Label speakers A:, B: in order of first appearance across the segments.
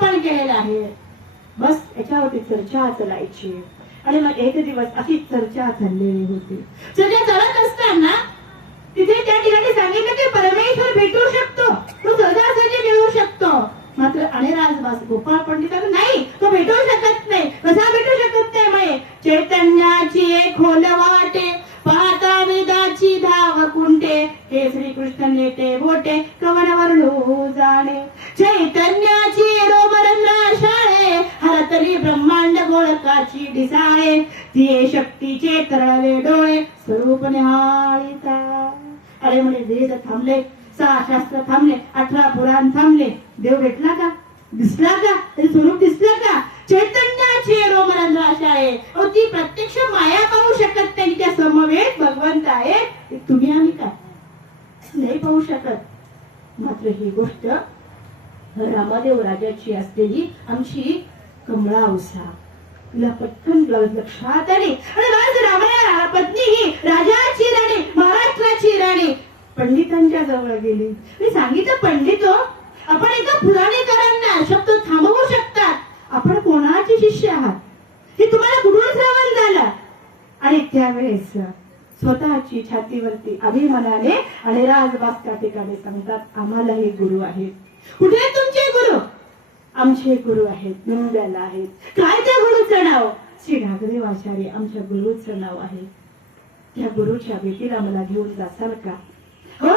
A: पण केलेलं आहे. बस याच्यावरती चर्चा चालायची. आणि मग एक दिवस अशी चर्चा चाललेली होती. चर्चा चालत असताना तिथे त्या ठिकाणी सांगितलं की परमेश्वर भेटू शकतो. तो सहजासहजी मिळू शकतो. मात्र अनिराज बास गोपाळ पंडितांना नाही. तरी ब्रह्मांड गोळकाची डिसाळे ती शक्तीचे तरळले डोळे स्वरूप निहाळीता अरे म्हणे वेद थांबले सहा शास्त्र थांबले अठरा पुराण थांबले. देव भेटला का? दिसला का? ते स्वरूप दिसलं का? चैतन्याची रोमरंध्र अशा आहे. अहो, ती प्रत्यक्ष माया पाहू शकत नाही त्या समवेत भगवंत आहे. तुम्ही आम्ही काय? नाही पाहू शकत. मात्र ही गोष्ट रामादेव राजाची असलेली आमची कमळा उसा तिला पटकन लक्षात आले. आणि आज रामाया पत्नी ही राजाची राणी महाराष्ट्राची राणी. पंडितांच्या जवळ गेली. मी सांगितलं पंडितो हो, आपण एका पुराणेकरांना शब्द थांबवू शकतात. आपण कोणाचे शिष्य आहात? हे तुम्हाला कुठून श्रवण झालं. आणि त्यावेळेस स्वतःची छातीवरती अभिमानाने आणि राजबाग त्या ठिकाणी सांगतात आम्हालाही गुरु आहेत. कुठे तुमचे आमचे गुरु आहेत नंद्याला आहेत. काय त्या गुरुचं नाव? श्री नागदेव आचार्य आमच्या गुरुचं नाव आहे. त्या गुरुच्या भेटीला मला घेऊन जासाल का? हो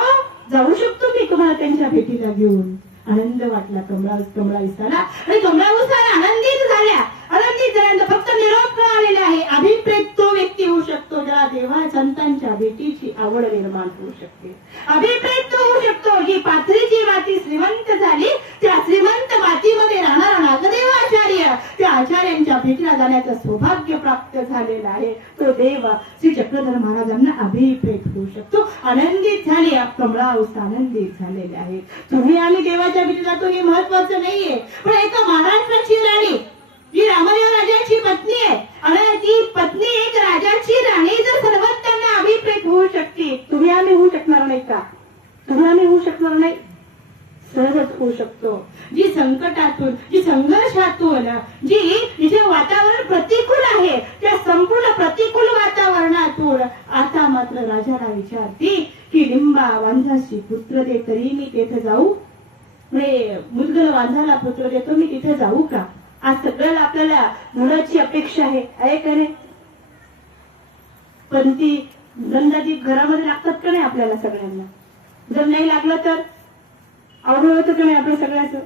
A: जाऊ शकतो मी तुम्हाला त्यांच्या भेटीला घेऊन. आनंद वाटला कमळा कमळा विसाला आणि कमळा विसाला आनंदित झाल्या. आनंदित झाल्यानंतर फक्त निरोप आलेला आहे. अभिप्रेत तो व्यक्ती होऊ शकतो ज्याला देवा संतांच्या भेटीची आवड निर्माण होऊ शकते. अभिप्रेत तो होऊ शकतो ही पाथरीची माती श्रीमंत झाली त्या श्रीमंत मातीमध्ये राहणारा नागदेव आचार्य त्या आचार्यांच्या भेटीला जाण्याचं सौभाग्य प्राप्त झालेलं आहे. तो देव श्री चक्रधर महाराजांना अभिप्रेत होऊ शकतो. आनंदित झाले कमळा उस आनंदित झालेले आहे. तुम्ही आम्ही देवाच्या भीती जातो हे महत्वाचं नाहीये. पण एका महाराष्ट्राची राणी जी रामदेव राजाची पत्नी आहे आणि ती पत्नी एक राजाची राणी जर सर्वज्ञांना अभिप्रेत होऊ शकते तुम्ही आम्ही होऊ शकणार नाही का? तुम्ही आम्ही होऊ शकणार नाही? सहजच होऊ शकतो. जी संकटातून जी संघर्षातून जी विचारती की लिंबा वांझाशी पुत्र दे तरी मी तेथे जाऊ म्हणजे मुलगल वांझाला पुत्र देतो मी तिथे जाऊ का आज सगळ्याला आपल्याला मुलाची अपेक्षा आहे आहे का रे पण ती गंधादीप घरामध्ये लागतात का नाही आपल्याला सगळ्यांना जर नाही लागलं तर अवघड होतं का नाही आपल्या सगळ्याचं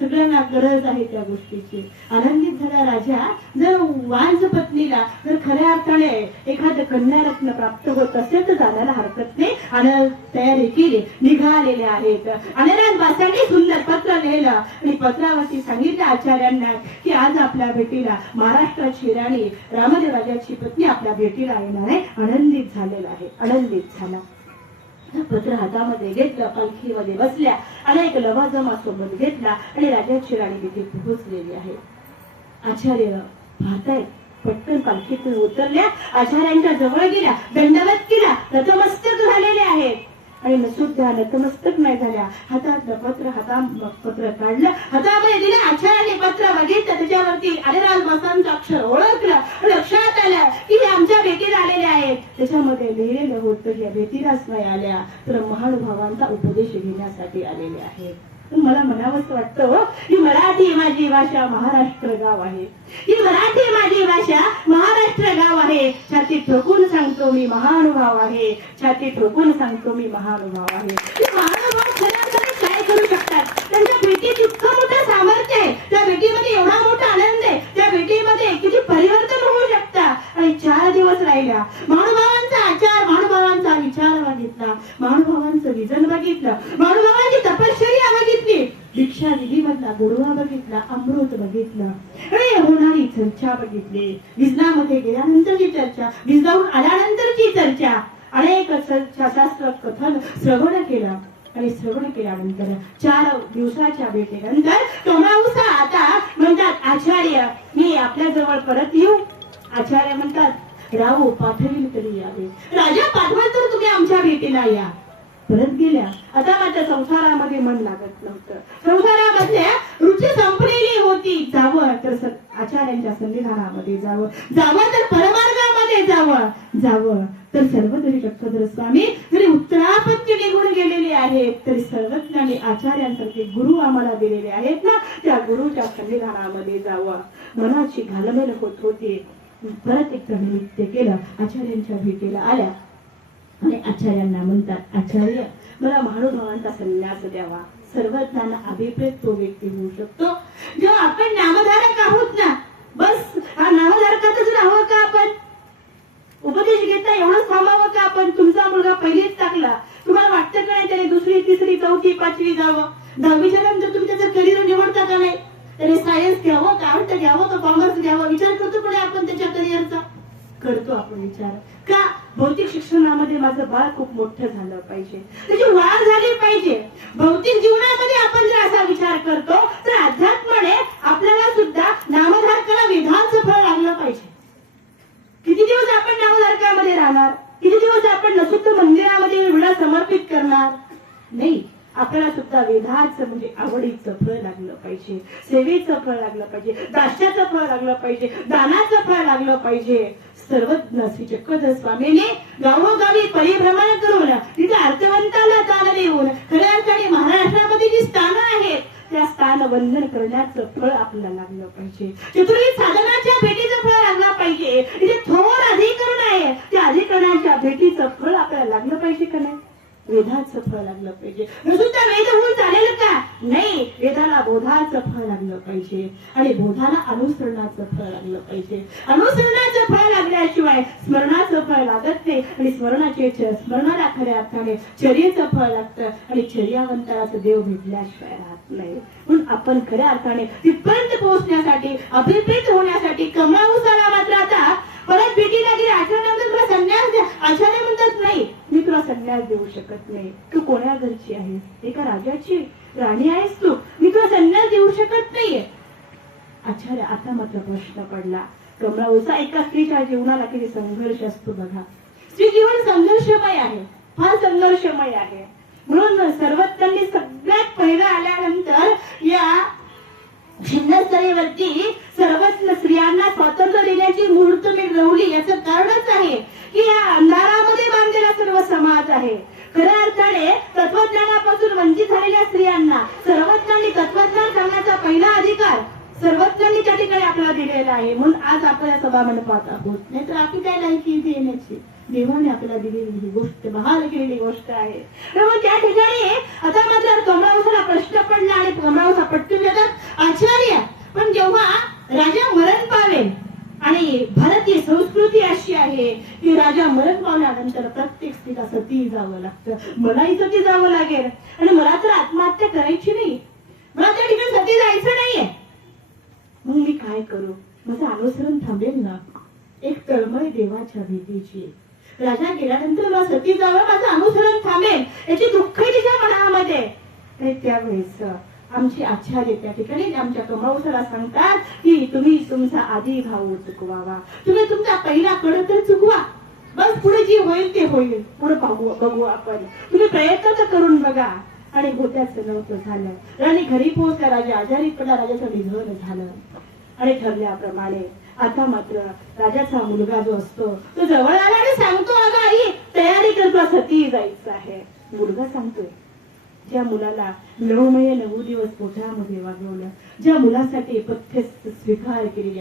A: सगळ्यांना गरज आहे त्या गोष्टीची. आनंदित झाला राजा. जर वाज पत्नीला जर खऱ्या अर्थाने एखादं कन्यारत्न प्राप्त होत असेल तर जाण्याला हरकत नाही. आणि तयारी केली. निघालेले आहेत. आणि बासाने सुंदर पत्र लिहिलं. आणि पत्रावरती सांगितलं आचार्यांना की आज आपल्या भेटीला महाराष्ट्राची राणी रामदेवराजाची पत्नी आपल्या भेटीला येणार आहे. आनंदित झालेला आहे. आनंदित झाला. पत्र हातामध्ये घेतलं पालखीमध्ये बसल्या आणि एक लवाजमा सोबत घेतला आणि राजाची राणी तिथे पोहोचलेली आहे. आचार्य पाहतायत पटकन पालखीतून उतरल्या आचार्यांच्या जवळ गेल्या दंडवत केला नतमस्तक झालेले आणि नसुद्धा नतमस्तक नाही झाल्या. हातात पत्र हाता पत्र काढलं. हातामध्ये दिलं आचार्याने पत्र बघितलं. त्याच्यावरती अरेराज मसांचं अक्षर ओळखलं. लक्षात आलं की हे आमच्या भेटीला आलेले आहेत. त्याच्यामध्ये लिहिलेलं होतं की या भेटीलाच नाही आल्या. तर महानुभावांचा उपदेश घेण्यासाठी आलेले आहेत. मला म्हणावंच वाटतं हो, ही मराठी माझी भाषा महाराष्ट्र गाव आहे. ही मराठी माझी भाषा महाराष्ट्र गाव आहे. छाती ठोकून सांगतो मी महानुभाव आहे. छाती ठोकून सांगतो मी महानुभाव आहे हे महानुभाव खऱ्या काय करू शकतात त्यांच्या भेटीत इतकं मोठं सामर्थ्य आहे त्या भेटीमध्ये एवढा मोठा आनंद आहे त्या भेटीमध्ये किती परिवर्तन होऊ शकतात आणि चार दिवस राहिल्या महानुभावांचा आचार महानुभावांचा विचार बघितला महानुभावांचं विजन बघितलं महानुभावांची तपश्चर्या बघितली दीक्षा विधी मधला गोडवा बघितला अमृत बघितलं. आणि होणारी चर्चा बघितली. विजनामध्ये गेल्यानंतरची चर्चा विजनाहून आल्यानंतरची चर्चा. अनेक चर्चा शास्त्र कथन श्रवण केलं. आणि श्रवण केल्यानंतर चार दिवसाच्या भेटीनंतर तोमाऊसा आता म्हणतात आचार्य मी आपल्या जवळ परत येऊ. आचार्य म्हणतात राहू पाठवील तरी यावे. राजा पाठवाल तर तुम्ही आमच्या भेटीला या. परत गेल्या. आता माझ्या संसारामध्ये मन लागत नव्हतं. संसारामध्ये रुची संपलेली जावं तर आचार्यांच्या संविधानामध्ये जावं. जावं तर परमार्गामध्ये जावं. जावं तर सर्वतरी चक्रधर स्वामी जरी उत्तरापत्य निघून गेलेले आहेत. तरी सर्वज्ञानी आचार्यांसारखे गुरु आम्हाला दिलेले आहेत ना? त्या गुरुच्या संविधानामध्ये जावं. मनाची घालमेल होत होती. परत एकदा निमित्त केलं. आचार्यांच्या भेटीला आल्या. आणि आचार्यांना म्हणतात आचार्य मला महानुभावांचा संन्यास द्यावा. सर्वज्ञांना अभिप्रेत तो व्यक्ती होऊ शकतो. जेव्हा आपण नामधारक आहोत ना बस हा नामधारकातच राहावं का आपण? उपदेश घेता एवढंच थांबावं का आपण? तुमचा मुलगा पहिलीच टाकला. तुम्हाला वाटतं का नाही त्याने दुसरी तिसरी चौथी पाचवी जावं? दहावीच्या नंतर तुम्ही त्याचं करिअर निवडता का नाही? त्याने सायन्स घ्यावं का? आर्ट घ्यावं का? कॉमर्स घ्यावं? विचार करतो पण आपण त्याच्या करिअरचा करतो आपण विचार. का? भौतिक शिक्षणामध्ये माझं बाळ खूप मोठं झालं पाहिजे. त्याची वाढ झाली पाहिजे. भौतिक जीवनामध्ये आपण जर असा विचार करतो तर अध्यात्माने आपल्याला सुद्धा नामधारकाला विधानचं फळ लागलं पाहिजे. किती दिवस आपण नामधारकामध्ये राहणार? किती दिवस आपण नसुद्ध मंदिरामध्ये विडा समर्पित करणार? नाही. आपल्याला सुद्धा वेदाचं म्हणजे आवडीचं फळ लागलं पाहिजे. सेवेचं फळ लागलं पाहिजे. दाश्याचं फळ लागलं पाहिजे. दानाचं फळ लागलं पाहिजे. सर्वज्ञ श्री चक्रधर स्वामीने गावोगावी परिभ्रमण करून तिथे अर्थवंताला दान देऊन खऱ्या अर्थाने महाराष्ट्रामध्ये जी स्थानं आहेत त्या स्थान वंदन करण्याचं फळ आपल्याला लागलं पाहिजे. चतुर्वी साधनाच्या भेटीचं फळ लागलं पाहिजे. इथे थोर अधिकरण आहे. त्या अधिकरणाच्या भेटीचं फळ आपल्याला लागलं पाहिजे का नाही? वेदाचं फळ लागलं पाहिजे. नुसतं वेद होऊन चालेल का नाही वेदाला बोधाचं फळ लागलं पाहिजे. आणि बोधाला अनुसरणाचं फळ लागलं पाहिजे. अनुसरणाचं फळ लागल्याशिवाय स्मरणाचं फळ लागत नाही. आणि स्मरणाचे स्मरणाला खऱ्या अर्थाने चर्येचं फळ लागतं. आणि चर्यावंताला देव भेटल्याशिवाय राहत नाही. म्हणून आपण खऱ्या अर्थाने तिथपर्यंत पोहोचण्यासाठी अभिप्रेत होण्यासाठी कमळानुसारा मात्र आता परत भेटी लागली आठवड्यानंतर संन्यास द्या आचार्य म्हणतात नाही मी तुला संन्यास देऊ शकत नाही. तू कोण्या घरची आहेस? एका राजाची? राणी आहेस तू? मी तुला संन्यास देऊ शकत नाहीये. आचार्य आता मात्र प्रश्न पडला. कमळाऊसा एका स्त्रीच्या जीवनाला किती संघर्ष असतो बघा. स्त्री जीवन संघर्षमय आहे. फार संघर्षमय आहे. म्हणून सर्वज्ञांनी सगळ्यात पहिलं आल्यानंतर या भिन्नस्तरेवरती सर्वच स्त्रियांना स्वातंत्र्य देण्याची मुहूर्त मी रवली याचं कारणच आहे की या अंधारामध्ये बांधलेला आहे. खऱ्या अर्थाने तत्वज्ञानापासून वंचित झालेल्या स्त्रियांना सर्वज्ञांनी तत्वज्ञान सांगण्याचा पहिला अधिकार सर्वज्ञांनी त्या ठिकाणी आपल्याला दिलेला आहे. म्हणून आज आपण या सभा मंडपात आहोत. नाहीतर आपली काय लायकी इथे येण्याची? देवाने आपल्याला दिलेली ही गोष्ट बहाल केलेली गोष्ट आहे. त्यामुळे त्या ठिकाणी आता मात्र कमळावसाला प्रश्न पडला आणि कमळावसा पटकून येतात आचार्य. पण जेव्हा राजा मरण पावेल आणि भारतीय अशी आहे? की राजा मरण पावल्यानंतर प्रत्येक स्त्रीला सती जावं लागतं. मलाही सती जावं लागेल. आणि मला तर आत्महत्या करायची नाही. मला त्या ठिकाणी सती जायचं नाहीये. मग मी काय करू? माझं अनुसरण थांबेल ना? एक तळमळ देवाच्या भीतीची राजा गेल्यानंतर मला सती जावं माझं अनुसरण थांबेल. याची दुःख तिच्या मनामध्ये. आणि त्यावेळेस आमचे आचार्य त्या ठिकाणी आमच्या कमावसाला सांगतात की तुम्ही तुमचा आधी भाऊ चुकवावा तुम्ही तुमचा पहिला कड तर चुकवा. बस पुढे जी होईल ते होईल. पुढे बघू बघू आपण. तुम्ही प्रयत्न तर करून बघा. आणि होत्याचं नव्हतं झालं. राणी घरी पोहोचल्या राजा आजारी पडला राजाचं निधन झालं. आणि ठरल्याप्रमाणे आता मात्र राजाचा मुलगा जो असतो तो जवळ आला आणि सांगतो अगं आई तयारी कर सती जायचं आहे. मुलगा सांगतोय ज्या मुलाला नऊ नऊ दिवस पोटामध्ये वागवलं ज्या मुलासाठी पथ्य स्वीकार केलेली आहे